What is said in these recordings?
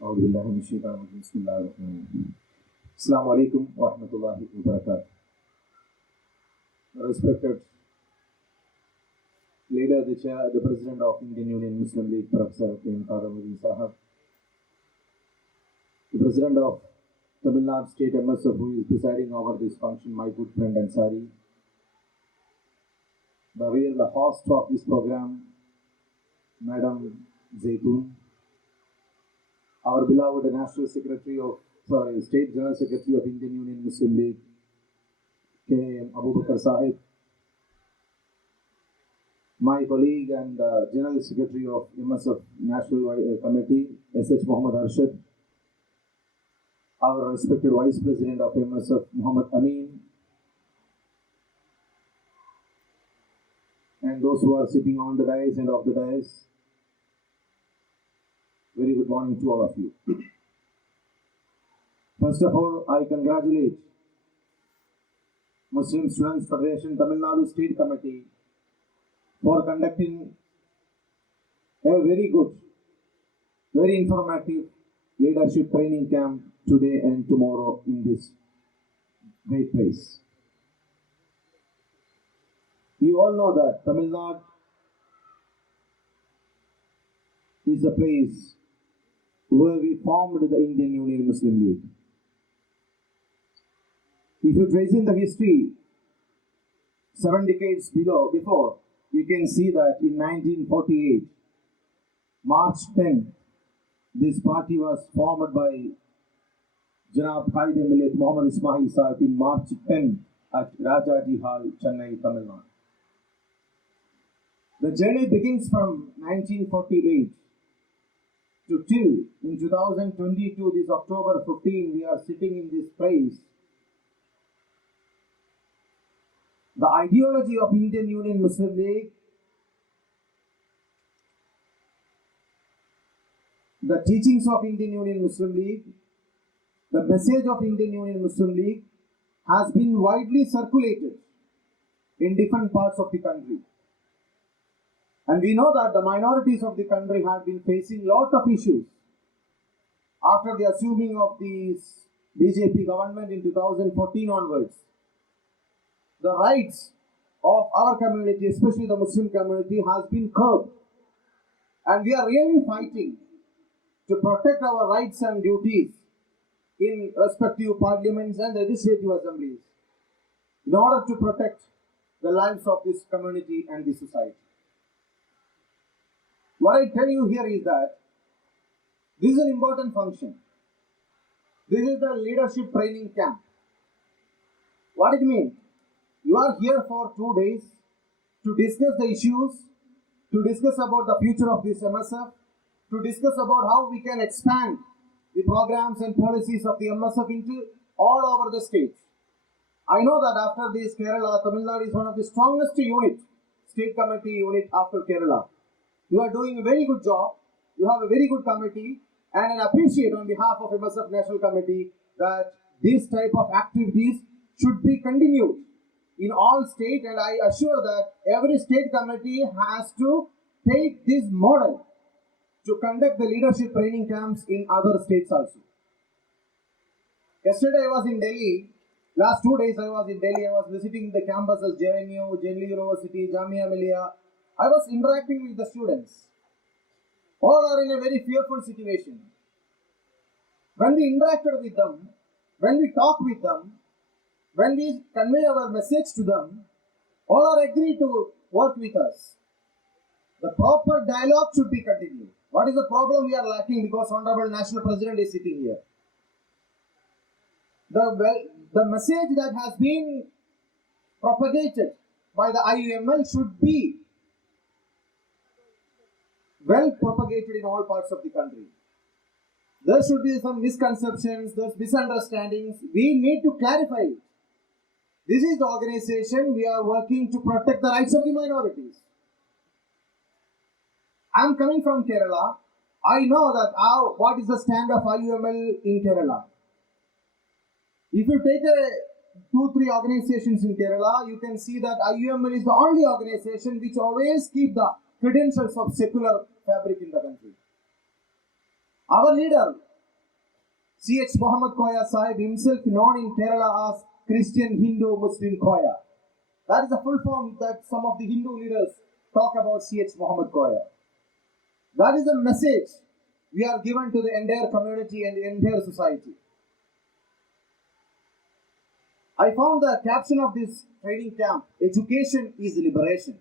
Assalamu alaikum wa rahmatullahi wa barakatuh. Respected leader, the President of Indian Union Muslim League, Professor P.V.ਅਹਮਦ Sahab, the President of Tamilnadu State MSF, who is presiding over this function, my good friend Ansari, the host of this program, Madam Zaitoon, our beloved State General Secretary of Indian Union Muslim League, K.M. Abu Bakr Sahib, my colleague and General Secretary of MSF National Committee, S.H. Muhammad Arshad, our respected Vice President of MSF, Muhammad Amin, and those who are sitting on the dais and off the dais, very good morning to all of you. First of all, I congratulate Muslim Students Federation Tamilnadu State Committee for conducting a very good, very informative leadership training camp today and tomorrow in this great place. You all know that Tamil Nadu is a place where we formed the Indian Union Muslim League. If you trace in the history 7 decades before, you can see that in 1948, March 10, this party was formed by Janab Qaid Millet Muhammad Ismail Sahib in March 10 at Rajaji Hall, Chennai, Tamil Nadu. The journey begins from 1948 to till in 2022, this October 15, we are sitting in this place. The ideology of Indian Union Muslim League, the teachings of Indian Union Muslim League, the message of Indian Union Muslim League has been widely circulated in different parts of the country. And we know that the minorities of the country have been facing a lot of issues after the assuming of this BJP government in 2014 onwards. The rights of our community, especially the Muslim community, has been curbed. And we are really fighting to protect our rights and duties in respective parliaments and legislative assemblies in order to protect the lives of this community and the society. What I tell you here is that this is an important function. This is the leadership training camp. What it means? You are here for 2 days to discuss the issues, to discuss about the future of this MSF, to discuss about how we can expand the programs and policies of the MSF into all over the states. I know that after this Kerala, Tamil Nadu is one of the strongest state committee unit after Kerala. You are doing a very good job. You have a very good committee, and I appreciate on behalf of MSF National Committee that this type of activities should be continued in all states, and I assure that every state committee has to take this model to conduct the leadership training camps in other states also. Yesterday I was in Delhi. Last 2 days I was in Delhi. I was visiting the campuses, JNU, Delhi University, Jamia Millia. I was interacting with the students. All are in a very fearful situation. When we interacted with them, when we talked with them, when we convey our message to them, all are agreed to work with us. The proper dialogue should be continued. What is the problem we are lacking? Because Honorable National President is sitting here. The message that has been propagated by the IUML should be well propagated in all parts of the country. There should be some misconceptions, there's misunderstandings. We need to clarify it. This is the organization we are working to protect the rights of the minorities. I am coming from Kerala. I know that what is the stand of IUML in Kerala. If you take 2-3 organizations in Kerala, you can see that IUML is the only organization which always keep the credentials of secular fabric in the country. Our leader, C.H. Muhammad Koya Sahib, himself known in Kerala as Christian Hindu Muslim Koya. That is the full form that some of the Hindu leaders talk about C.H. Muhammad Koya. That is the message we are given to the entire community and the entire society. I found the caption of this training camp, "Education is Liberation."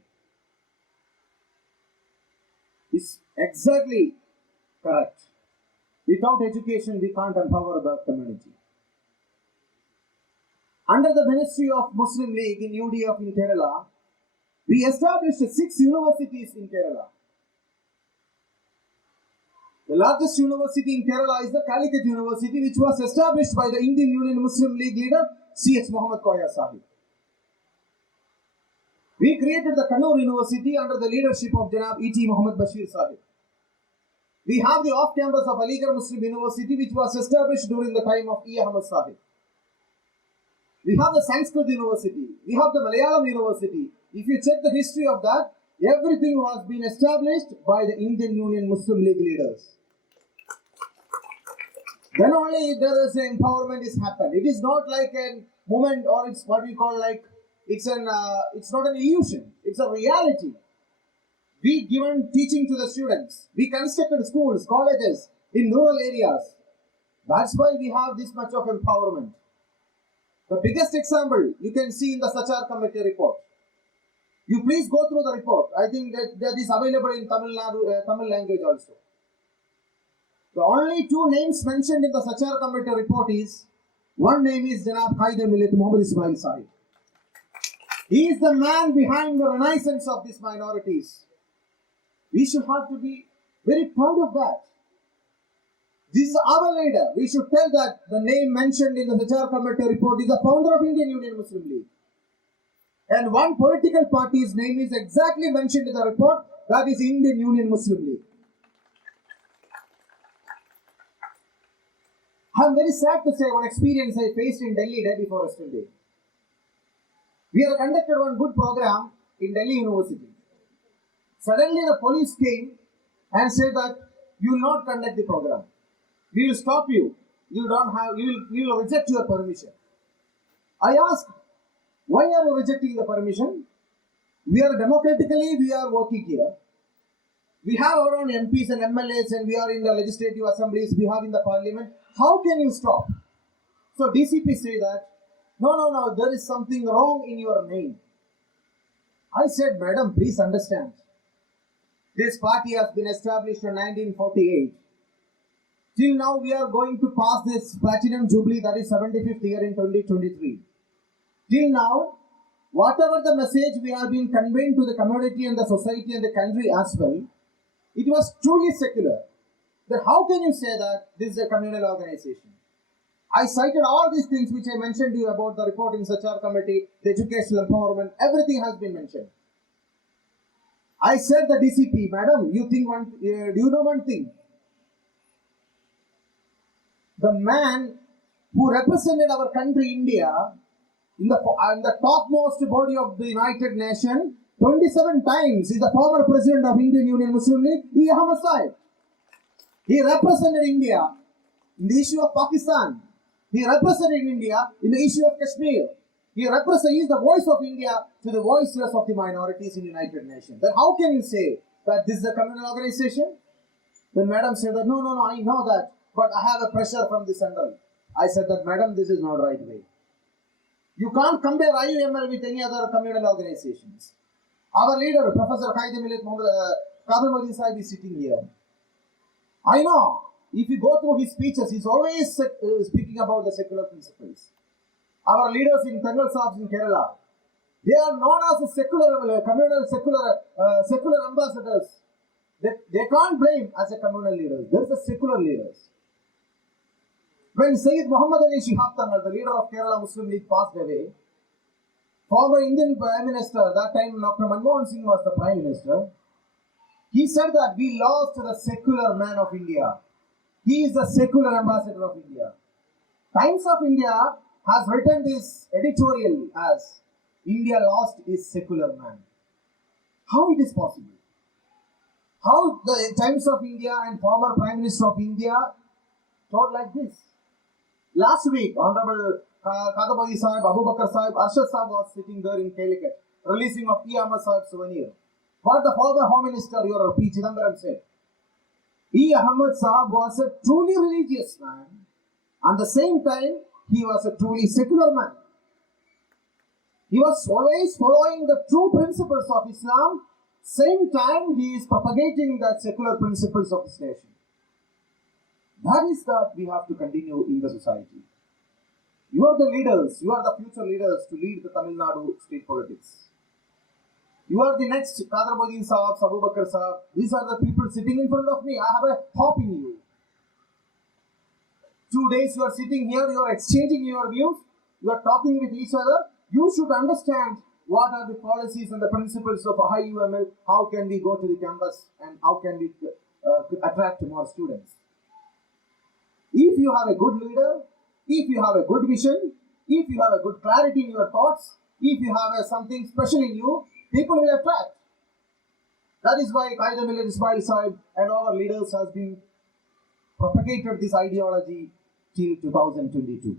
It's exactly correct. Without education, we can't empower the community. Under the ministry of Muslim League in UDF in Kerala, we established 6 universities in Kerala. The largest university in Kerala is the Calicut University, which was established by the Indian Union Muslim League leader C.H. Muhammad Koya Sahib. We created the Kannur University under the leadership of Janab E.T. Muhammad Bashir Sahib. We have the off-campus of Aligarh Muslim University, which was established during the time of P.V.Ahamad Sahib. We have the Sanskrit University. We have the Malayalam University. If you check the history of that, everything was being established by the Indian Union Muslim League leaders. Then only there is an empowerment is happened. It is not like a moment, or it's what we call like it's not an illusion. It's a reality. We given teaching to the students. We constructed schools, colleges in rural areas. That's why we have this much of empowerment. The biggest example you can see in the Sachar Committee report. You please go through the report. I think that is available in Tamilnadu, Tamil language also. The only 2 names mentioned in the Sachar Committee report is, one name is Janab Qaid-e-Millat Muhammad Ismail Sahib. He is the man behind the renaissance of these minorities. We should have to be very proud of that. This is our leader. We should tell that the name mentioned in the Sachar Committee report is the founder of Indian Union Muslim League. And one political party's name is exactly mentioned in the report, that is Indian Union Muslim League. I am very sad to say one experience I faced in Delhi day before yesterday. We have conducted one good program in Delhi University. Suddenly the police came and said that you will not conduct the program. We will stop you. You will reject your permission. I asked, why are you rejecting the permission? We are democratically, we are working here. We have our own MPs and MLAs, and we are in the legislative assemblies, we have in the parliament. How can you stop? So DCP say that, no, there is something wrong in your name. I said, madam, please understand. This party has been established in 1948. Till now we are going to pass this Platinum Jubilee, that is 75th year in 2023. Till now, whatever the message we have been conveying to the community and the society and the country as well, it was truly secular. Then how can you say that this is a communal organization? I cited all these things which I mentioned to you about the report in Sachar Committee, the educational empowerment, everything has been mentioned. I said the DCP, madam, do you know one thing? The man who represented our country, India, in the topmost body of the United Nations, 27 times is the former president of Indian Union Muslim League, P.V.Ahamad Sahib. He represented India in the issue of Pakistan. He represented India in the issue of Kashmir. He is the voice of India to the voiceless of the minorities in the United Nations. Then how can you say that this is a communal organization? Then madam said that, no, I know that, but I have a pressure from the central. I said that, madam, this is not right way. You can't compare IUML with any other communal organizations. Our leader, Professor Qaid-e-Millat Muhammad Sahib is sitting here. I know, if you go through his speeches, he's always speaking about the secular principles. Our leaders in Tangal Saabs in Kerala, they are known as secular, communal, secular ambassadors. They can't blame as a communal leaders. There is a secular leaders. When Sayyid Muhammad Ali Shihab Tangal, the leader of Kerala Muslim League, passed away, former Indian Prime Minister, that time Dr. Manmohan Singh was the Prime Minister, he said that we lost the secular man of India. He is the secular ambassador of India. Times of India has written this editorial as India lost its secular man. How it is possible? How the Times of India and former Prime Minister of India thought like this? Last week, Honorable Kadabadi Sahib, Abu Bakr Sahib, Arshad Sahib was sitting there in Calicut, releasing of P.V.Ahamad Sahib souvenir. What the former Home Minister, your P. Chidambaram, said. P.V.Ahamad Sahib was a truly religious man. At the same time, he was a truly secular man. He was always following the true principles of Islam. Same time, he is propagating the secular principles of his nation. That is that we have to continue in the society. You are the leaders, you are the future leaders to lead the Tamilnadu state politics. You are the next Kadrabuddin Saab, Abu Bakr Saab. These are the people sitting in front of me. I have a hope in you. 2 days you are sitting here, you are exchanging your views, you are talking with each other. You should understand what are the policies and the principles of IUML, how can we go to the campus and how can we attract more students. If you have a good leader, if you have a good vision, if you have a good clarity in your thoughts, if you have something special in you, people will attract. That is why IUML Ismail Sahib and our leaders has been propagated this ideology till 2022.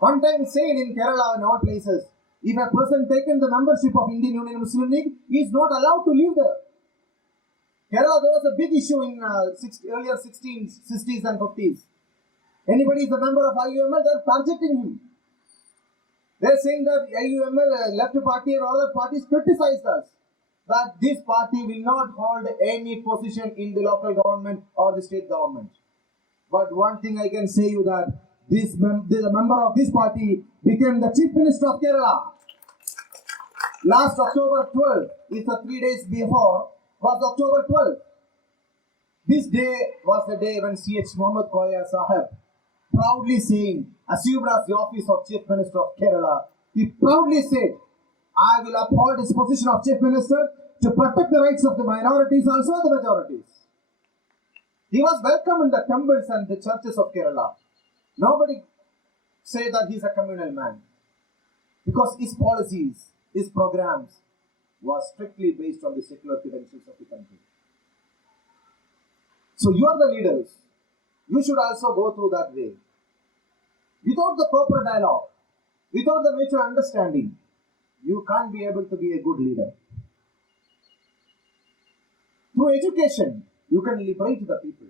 One time said in Kerala and all places, if a person taken the membership of Indian Union Muslim League, he is not allowed to live there. Kerala, there was a big issue in earlier 60s and 50s. Anybody is a member of IUML, they are targeting him. They are saying that IUML, left party and other parties criticized us. That this party will not hold any position in the local government or the state government. But one thing I can say you that the member of this party became the Chief Minister of Kerala. Last October 12th, is the 3 days before, was October 12th. This day was the day when C.H. Muhammad Koya Sahib proudly saying, assumed as the office of Chief Minister of Kerala, he proudly said, I will uphold his position of Chief Minister to protect the rights of the minorities, also the majorities. He was welcome in the temples and the churches of Kerala. Nobody say that he is a communal man. Because his policies, his programs was strictly based on the secular credentials of the country. So you are the leaders. You should also go through that way. Without the proper dialogue, without the mutual understanding, you can't be able to be a good leader. Through education, you can liberate the people.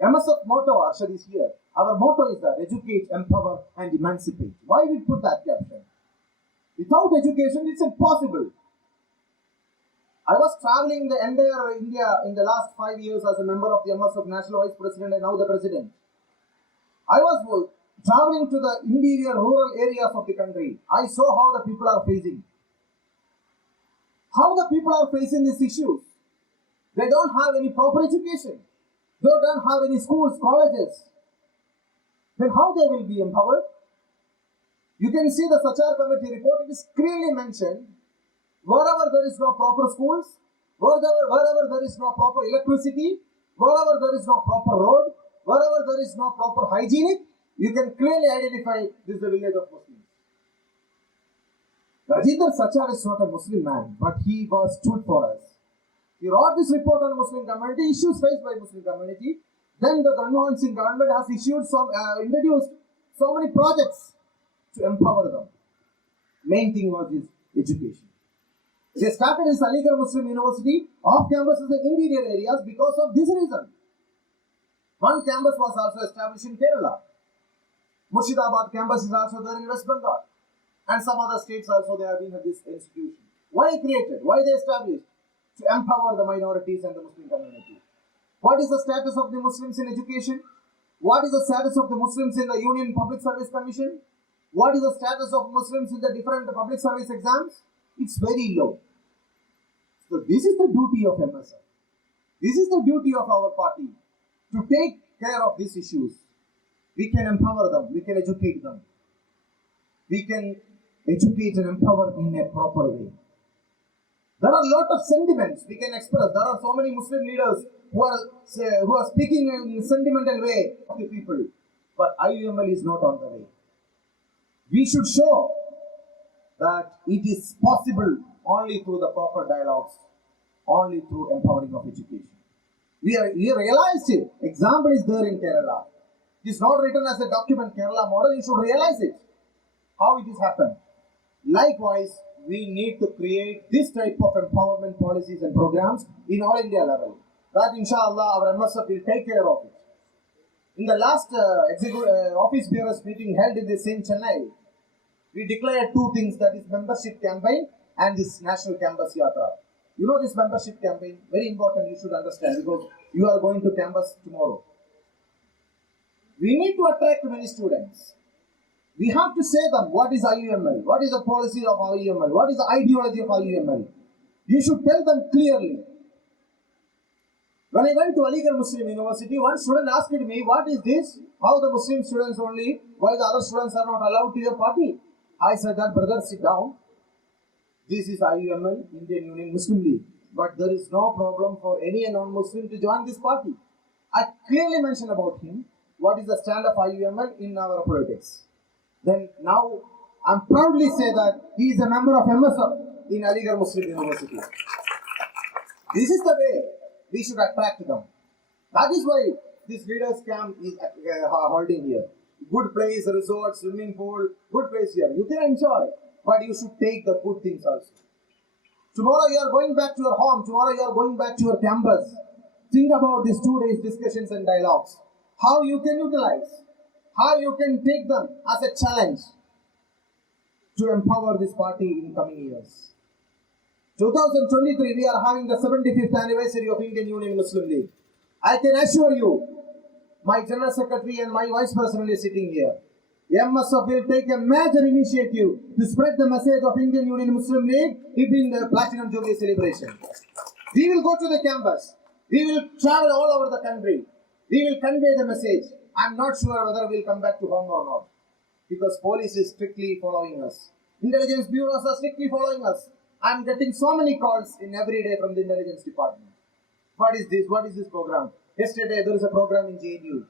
MSF motto, Arshad is here. Our motto is that educate, empower and emancipate. Why we put that caption? Without education, it's impossible. I was traveling the entire India in the last 5 years as a member of the MSF National Vice President and now the President. I was traveling to the interior rural areas of the country. I saw how the people are facing. How the people are facing these issues. They don't have any proper education. They don't have any schools, colleges. Then how they will be empowered? You can see the Sachar Committee report. It is clearly mentioned. Wherever there is no proper schools, wherever there is no proper electricity, wherever there is no proper road, wherever there is no proper hygienic, you can clearly identify this is the village of Muslims. Rajendra Sachar is not a Muslim man, but he was stood for us. He wrote this report on Muslim community, issues faced by Muslim community. Then the Manmohan Singh government has introduced so many projects to empower them. Main thing was his education. They started in Aligarh Muslim University off campus in the interior areas because of this reason. One campus was also established in Kerala. Murshidabad campus is also there in West Bengal. And some other states also they have been at this institution. Why created? Why they established? To empower the minorities and the Muslim community. What is the status of the Muslims in education? What is the status of the Muslims in the Union Public Service Commission? What is the status of Muslims in the different public service exams? It's very low. So this is the duty of MSF. This is the duty of our party to take care of these issues. We can empower them. We can educate them. We can educate and empower in a proper way. There are a lot of sentiments we can express. There are so many Muslim leaders who are speaking in a sentimental way of the people. But IUML is not on the way. We should show that it is possible only through the proper dialogues, only through empowering of education. We realized it. Example is there in Kerala. It is not written as a document, Kerala model. You should realize it, how it is happened. Likewise, we need to create this type of empowerment policies and programs in all India level. That inshallah our MSF will take care of it. In the last office bearers meeting held in the same Chennai, we declared two things, that is membership campaign and this national campus yatra. You know this membership campaign, very important, you should understand, because you are going to campus tomorrow. We need to attract many students. We have to say them what is IUML, what is the policy of IUML, what is the ideology of IUML. You should tell them clearly. When I went to Aligarh Muslim University, one student asked me, what is this? How the Muslim students only, why the other students are not allowed to your party? I said that, brother, sit down. This is IUML, Indian Union Muslim League. But there is no problem for any non-Muslim to join this party. I clearly mentioned about him, what is the stand of IUML in our politics. Then now, I proudly say that he is a member of MSF in Aligarh Muslim University. This is the way we should attract them. That is why this leaders camp is holding here. Good place, resort, swimming pool, good place here. You can enjoy, but you should take the good things also. Tomorrow you are going back to your home, tomorrow you are going back to your campus. Think about these 2 days discussions and dialogues. How you can utilize, how you can take them as a challenge to empower this party in coming years. 2023, we are having the 75th anniversary of Indian Union Muslim League. I can assure you, my General Secretary and my Vice President is sitting here. MSF will take a major initiative to spread the message of Indian Union Muslim League in the Platinum Jubilee celebration. We will go to the campus. We will travel all over the country. We will convey the message. I am not sure whether we will come back to home or not, because police is strictly following us. Intelligence bureaus are strictly following us. I am getting so many calls in every day from the intelligence department. What is this? What is this program? Yesterday there is a program in JNU.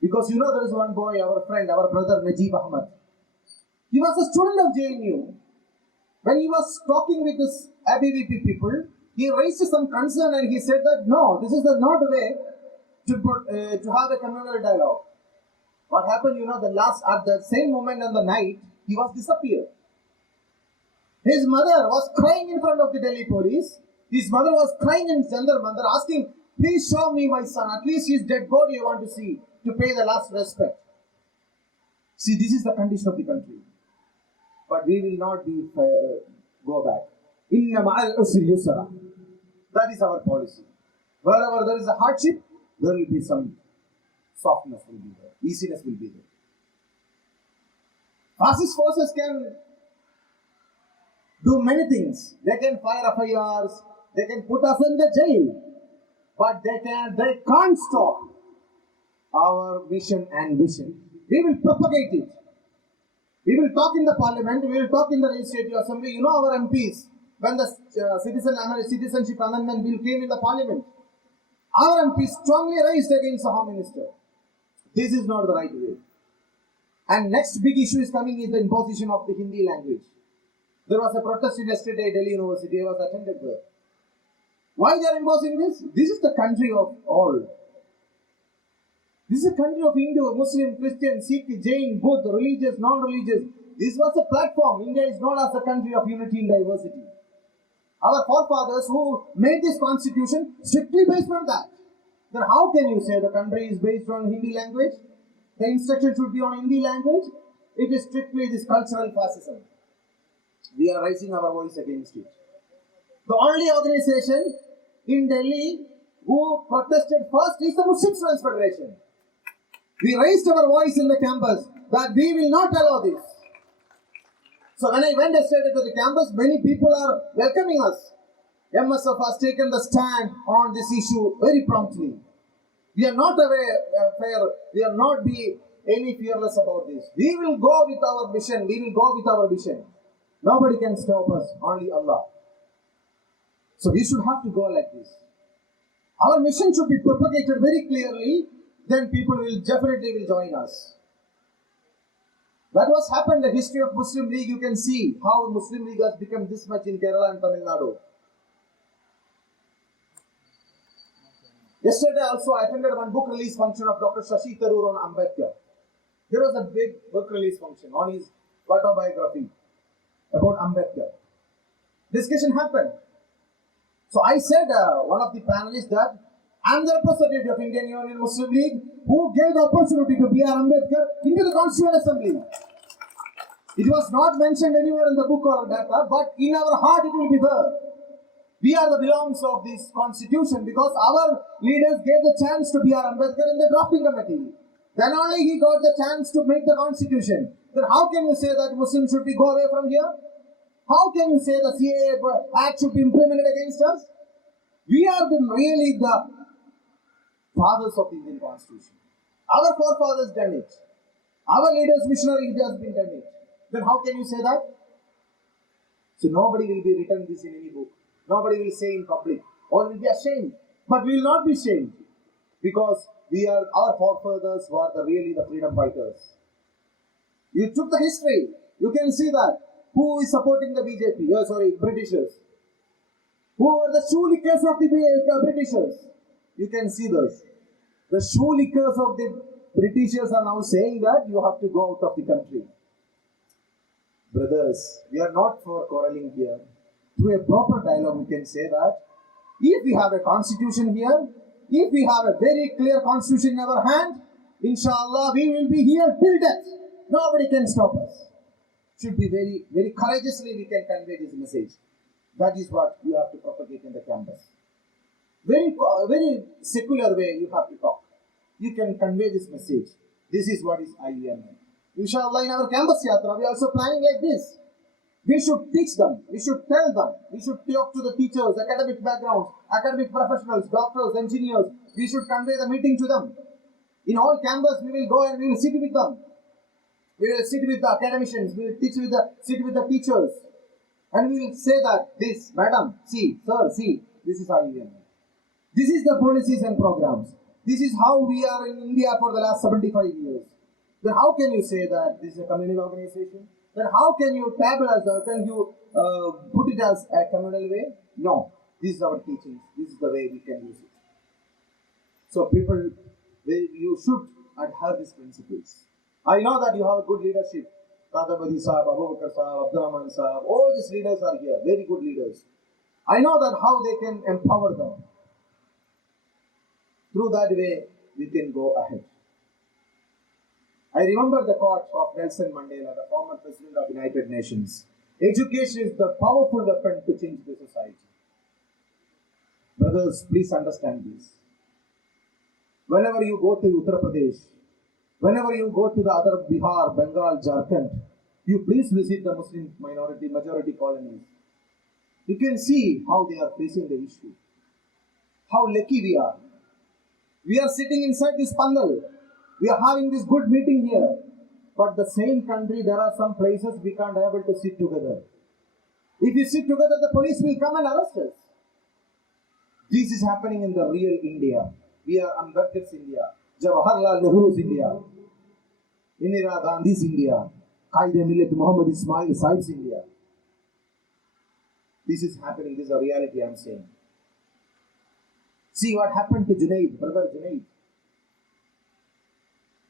Because you know there is one boy, our friend, our brother P.V.Ahamad. He was a student of JNU. When he was talking with this ABVP people, he raised some concern and he said that no, this is not the way to have a communal dialogue. What happened, you know, at the same moment on the night, he was disappeared. His mother was crying in front of the Delhi police. His mother was crying in Chandar Mandar, asking, please show me my son, at least his dead body I want to see, to pay the last respect. See, this is the condition of the country. But we will not go back. Inna ma'al usri yusra. That is our policy. Wherever there is a hardship, there will be some softness will be there, easiness will be there. Fascist forces can do many things. They can fire FIRs, they can put us in the jail, but they can't stop our mission and vision. We will propagate it. We will talk in the parliament, we will talk in the legislative assembly. You know our MPs, when the citizenship amendment bill came in the parliament, our MPs strongly raised against the Home Minister. This is not the right way. And next big issue is coming is the imposition of the Hindi language. There was a protest yesterday at Delhi University. I was attended there. Why they are imposing this? This is the country of all. This is a country of Hindu, Muslim, Christian, Sikh, Jain, both religious, non-religious. This was a platform. India is not as a country of unity and diversity. Our forefathers who made this constitution strictly based on that. Then how can you say the country is based on Hindi language? The instruction should be on Hindi language. It is strictly this cultural fascism. We are raising our voice against it. The only organization in Delhi who protested first is the Muslim Students Federation. We raised our voice in the campus that we will not allow this. So when I went yesterday to the campus, many people are welcoming us. MSF has taken the stand on this issue very promptly. We are not we will not be any fearless about this. We will go with our mission. We will go with our vision. Nobody can stop us, only Allah. So we should have to go like this. Our mission should be propagated very clearly, then people will definitely join us. That was happened in the history of Muslim League. You can see how Muslim League has become this much in Kerala and Tamilnadu. Yesterday also I attended one book release function of Dr. Shashi Tharoor on Ambedkar. There was a big book release function on his autobiography about Ambedkar. Discussion happened. So I said, one of the panelists, that I am the representative of Indian Union Muslim League who gave the opportunity to B.R. Ambedkar into the Constituent Assembly. It was not mentioned anywhere in the book or data, but in our heart it will be there. We are the belongs of this constitution because our leaders gave the chance to B.R. Ambedkar in the drafting committee. Then only he got the chance to make the constitution. Then how can you say that Muslims should be go away from here? How can you say the CAA Act should be implemented against us? We are really the fathers of the Indian Constitution. Our forefathers done it. Our leaders' missionary has been done it. Then how can you say that? So nobody will be written this in any book. Nobody will say in public. All will be ashamed. But we will not be ashamed. Because our forefathers were really the freedom fighters. You took the history. You can see that. Who is supporting the Britishers? Who are the shoe lickers of the Britishers? You can see this. The shoe lickers of the Britishers are now saying that you have to go out of the country. Brothers, we are not for quarreling here. Through a proper dialogue, we can say that if we have a constitution here, if we have a very clear constitution in our hand, inshallah, we will be here till death. Nobody can stop us. Should be very, very courageously we can convey this message. That is what you have to propagate in the campus. Very secular way you have to talk. You can convey this message. This is what is IUML. Inshallah, in our campus yatra, we are also planning like this. We should teach them, we should tell them, we should talk to the teachers, academic backgrounds, academic professionals, doctors, engineers. We should convey the meeting to them. In all campus, we will go and we will sit with them. We will sit with the academicians, we will sit with the teachers. And we will say that this, madam, see, sir, see, this is IUML. This is the policies and programs. This is how we are in India for the last 75 years. Then how can you say that this is a communal organization? Then how can you put it as a communal way? No, this is our teachings. This is the way we can use it. So people, you should adhere these principles. I know that you have a good leadership. Tadabadi Sahab, Abu Bakr Sahab, Abdurrahman Sahab, all these leaders are here, very good leaders. I know that how they can empower them. Through that way, we can go ahead. I remember the quote of Nelson Mandela, the former president of the United Nations. Education is the powerful weapon to change the society. Brothers, please understand this. Whenever you go to Uttar Pradesh, whenever you go to the other Bihar, Bengal, Jharkhand, you please visit the Muslim majority colonies. You can see how they are facing the issue. How lucky we are. We are sitting inside this pandal. We are having this good meeting here. But the same country, there are some places we can't be able to sit together. If we sit together, the police will come and arrest us. This is happening in the real India. We are Ambedkar's India, Jawaharlal Nehru's India, Indira Gandhi's India, Qaid-e-Millat Muhammad Ismail Sahib's India. This is happening. This is a reality I am saying. See what happened to Junaid, brother Junaid.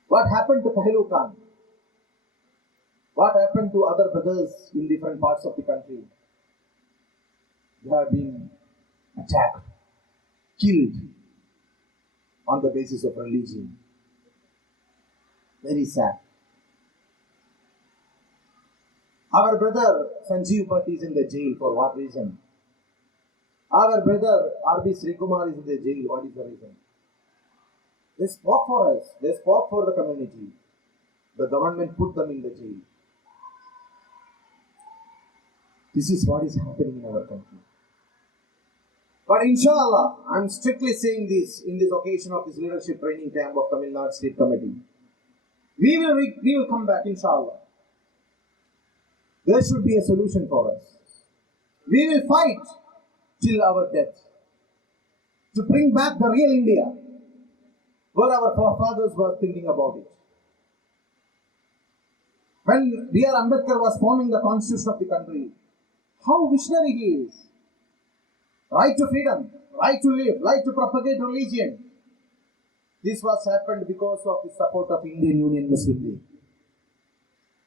What happened to Pahlu Khan? What happened to other brothers in different parts of the country? They have been attacked, killed on the basis of religion. Very sad. Our brother Sanjeev Bhatt is in the jail. For what reason? Our brother R.B. Srikumar is in the jail. What is the reason? They spoke for us. They spoke for the community. The government put them in the jail. This is what is happening in our country. But inshallah, I am strictly saying this in this occasion of this leadership training camp of Tamilnadu State Committee. We will come back, inshallah. There should be a solution for us. We will fight till our death to bring back the real India, where our forefathers were thinking about it. When B.R. Ambedkar was forming the constitution of the country, how visionary he is. right to freedom, right to live, right to propagate religion. This was happened because of the support of Indian Union Muslim League.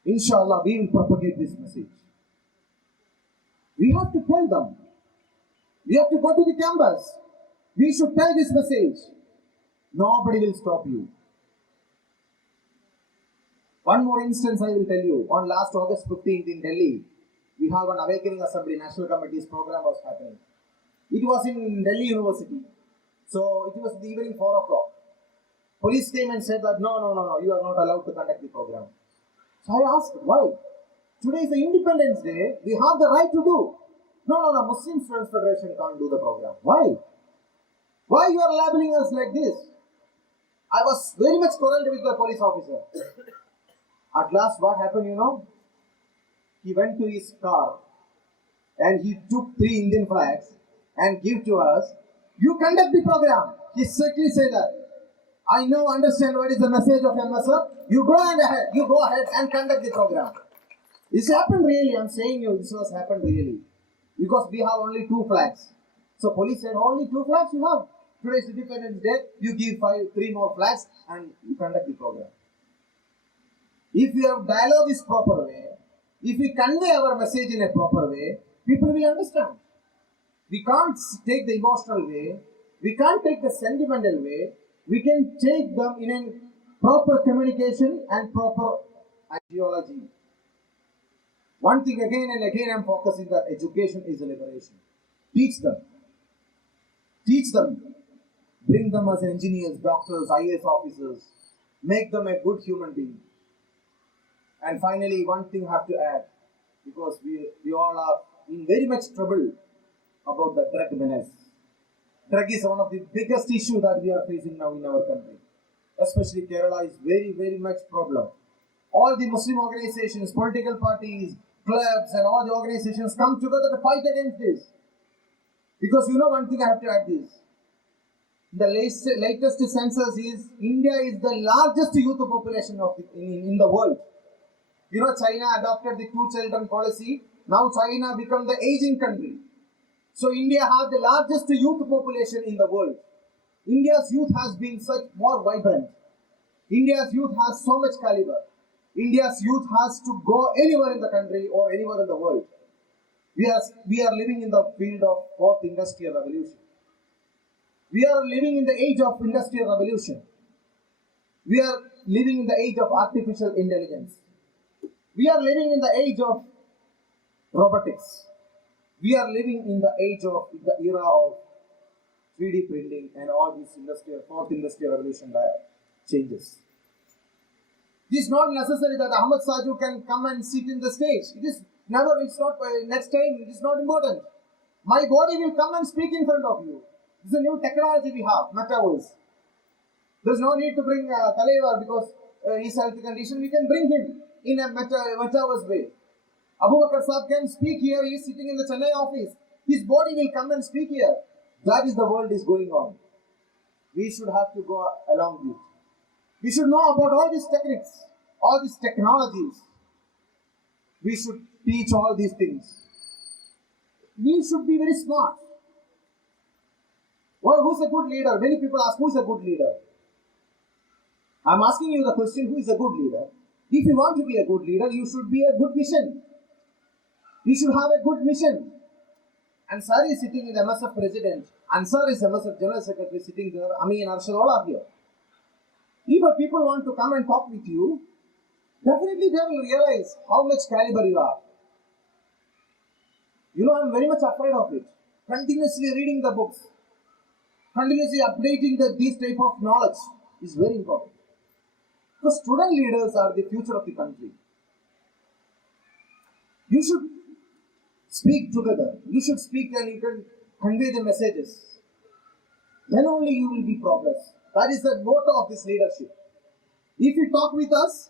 Inshallah, we will propagate this message. We have to tell them. We have to go to the campus. We should tell this message. Nobody will stop you. One more instance I will tell you. On last August 15th in Delhi, we have an Awakening Assembly National Committee's program was happening. It was in Delhi University. So it was the evening 4 o'clock. Police came and said that no, you are not allowed to conduct the program. So I asked, why? Today is the Independence Day. We have the right to do. No, Muslim Students Federation can't do the program. Why? Why you are labeling us like this? I was very much quarreled with the police officer. At last, what happened, you know? He went to his car and he took 3 Indian flags and gave to us. You conduct the program. He strictly said that. I now understand what is the message of MSF. You go ahead and conduct the program. This happened really. I'm saying you, this was happened really. Because we have only 2 flags. So police said, only 2 flags you have. Today is Independence Day. You give 3 more flags and you conduct the program. If we have dialogue is proper way, if we convey our message in a proper way, people will understand. We can't take the emotional way. We can't take the sentimental way. We can take them in a proper communication and proper ideology. One thing again and again I'm focusing that education is a liberation. Teach them. Teach them. Bring them as engineers, doctors, IAS officers. Make them a good human being. And finally, one thing I have to add, because we all are in very much trouble about the drug menace. Drug is one of the biggest issues that we are facing now in our country. Especially Kerala is very, very much problem. All the Muslim organizations, political parties, clubs and all the organizations come together to fight against this. Because you know one thing I have to add this. The latest census is India is the largest youth population in the world. You know, China adopted the 2 children policy. Now China become the aging country. So India has the largest youth population in the world. India's youth has been such more vibrant. India's youth has so much caliber. India's youth has to go anywhere in the country or anywhere in the world. We are living in the field of 4th industrial revolution. We are living in the age of industrial revolution. We are living in the age of artificial intelligence. We are living in the age of robotics. We are living in the age of the era of 3D printing and all these 4th industrial revolution changes. It is not necessary that Ahmad Saju can come and sit in the stage. It's not next time, it is not important. My body will come and speak in front of you. This is a new technology we have, metaverse. There's no need to bring Taleva because his health condition, we can bring him in a metaverse way. Abu Bakr Saab can speak here, he is sitting in the Chennai office. His body will come and speak here. That is the world is going on. We should have to go along with it. We should know about all these techniques, all these technologies. We should teach all these things. We should be very smart. Well, who's a good leader? Many people ask, who's a good leader? I'm asking you the question, who is a good leader? If you want to be a good leader, you should be a good vision. You should have a good mission. Ansari is sitting in the MSF president. Ansar is MSF general secretary sitting there. Ami and Arshad all are here. If people want to come and talk with you, definitely they will realize how much caliber you are. You know, I'm very much afraid of it. Continuously reading the books, continuously updating these type of knowledge is very important. Because student leaders are the future of the country. You should speak together. You should speak and you can convey the messages. Then only you will be progress. That is the motto of this leadership. If you talk with us,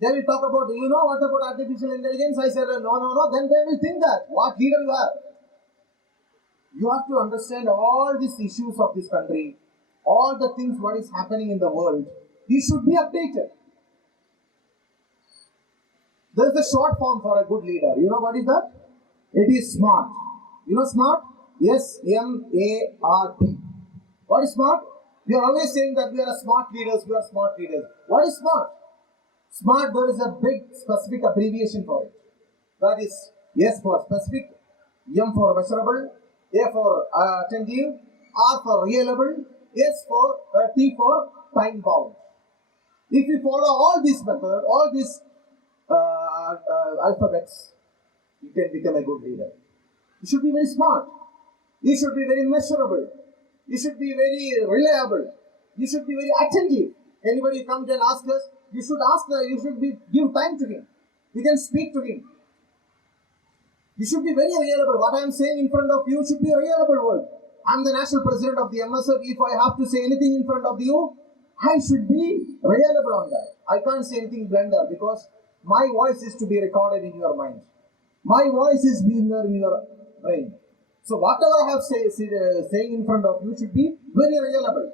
they will talk about, you know what about artificial intelligence? I said, no. Then they will think that, what leader you have? You have to understand all these issues of this country, all the things what is happening in the world. You should be updated. There is a short form for a good leader. You know what is that? It is SMART. You know SMART? S-M-A-R-T. What is smart? We are always saying that we are smart leaders, we are smart leaders. What is smart? Smart, there is a big specific abbreviation for it. That is S for specific, M for measurable, A for attentive, R for reliable, S for T for time bound. If you follow all this method, all these alphabets, you can become a good leader. You should be very smart. You should be very measurable. You should be very reliable. You should be very attentive. Anybody comes and asks us, you should ask, give time to him. You can speak to him. You should be very reliable. What I am saying in front of you should be a reliable word. I am the national president of the MSF. If I have to say anything in front of you, I should be reliable on that. I can't say anything blunder because my voice is to be recorded in your mind. My voice is being there in your brain. So whatever I have saying in front of you should be very reliable.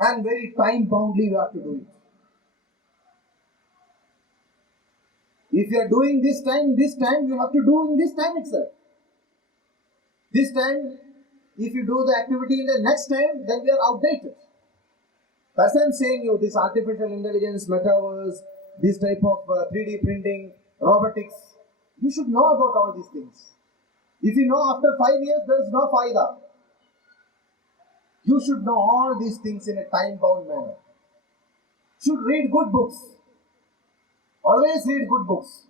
And very time boundly you have to do it. If you are doing this time, you have to do in this time itself. This time, if you do the activity in the next time, then we are outdated. That's why I'm saying you, this artificial intelligence, metaverse, this type of 3D printing, robotics, you should know about all these things. If you know after 5 years, there is no faida. You should know all these things in a time-bound manner. You should read good books. Always read good books.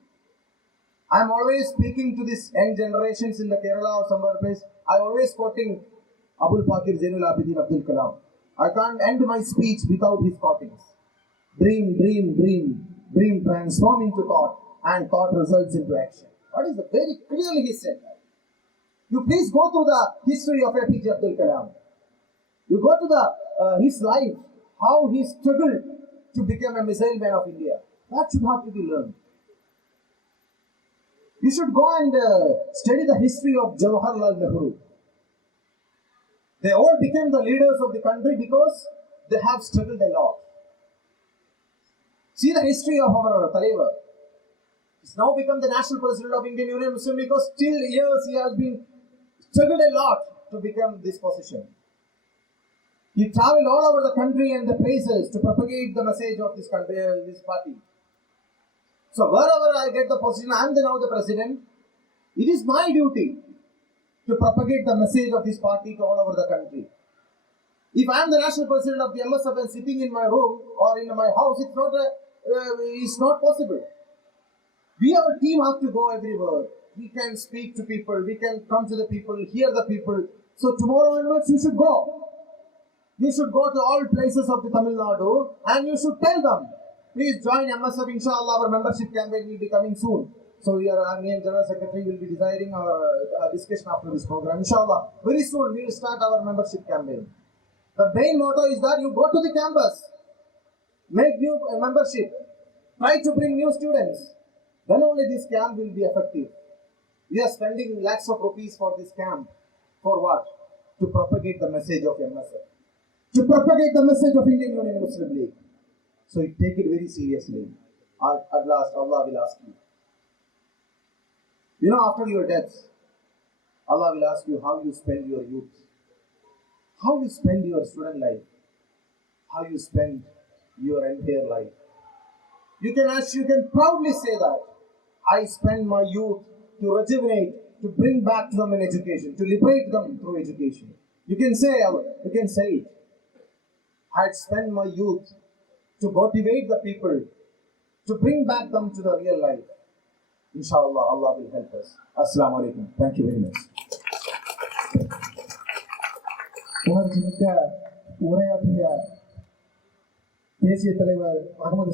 I am always speaking to these young generations in the Kerala or somewhere place. I always quoting Abul Fakir Zainul Abidin Abdul Kalam. I can't end my speech without his quotings. Dream, dream, dream. Dream transform into thought and thought results into action. What is the very clearly he said that. You please go through the history of APJ Abdul Kalam. You go to his life, how he struggled to become a missile man of India. That should have to be learned. You should go and study the history of Jawaharlal Nehru. They all became the leaders of the country because they have struggled a lot. See the history of our Talaivar. He's now become the national president of Indian Union Muslim League because till years he has been struggled a lot to become this position. He traveled all over the country and the places to propagate the message of this country, this party. So wherever I get the position, I am now the president. It is my duty to propagate the message of this party to all over the country. If I am the national president of the MSF and sitting in my room or in my house, it's not possible. We, our team, have to go everywhere. We can speak to people, we can come to the people, hear the people. So tomorrow onwards, you should go. You should go to all places of the Tamilnadu and you should tell them, please join MSF. Inshallah, our membership campaign will be coming soon. So me and General Secretary will be deciding our discussion after this program. Inshallah, very soon we will start our membership campaign. The main motto is that you go to the campus, make new membership, try to bring new students. Then only this camp will be effective. We are spending lakhs of rupees for this camp. For what? To propagate the message of MSF. To propagate the message of Indian Union Muslim League. So you take it very seriously. At last, Allah will ask you. You know, after your death, Allah will ask you how you spend your youth. How you spend your student life. How you spend your entire life. You can proudly say that. I spend my youth to rejuvenate, to bring back to them in education, to liberate them through education. You can say it. I spend my youth to motivate the people, to bring back them to the real life. Inshallah, Allah will help us. Assalamu alaikum. Thank you very much. உணர்ச்சிமிக்க உரையாற்றிய தேசிய தலைவர் அகமது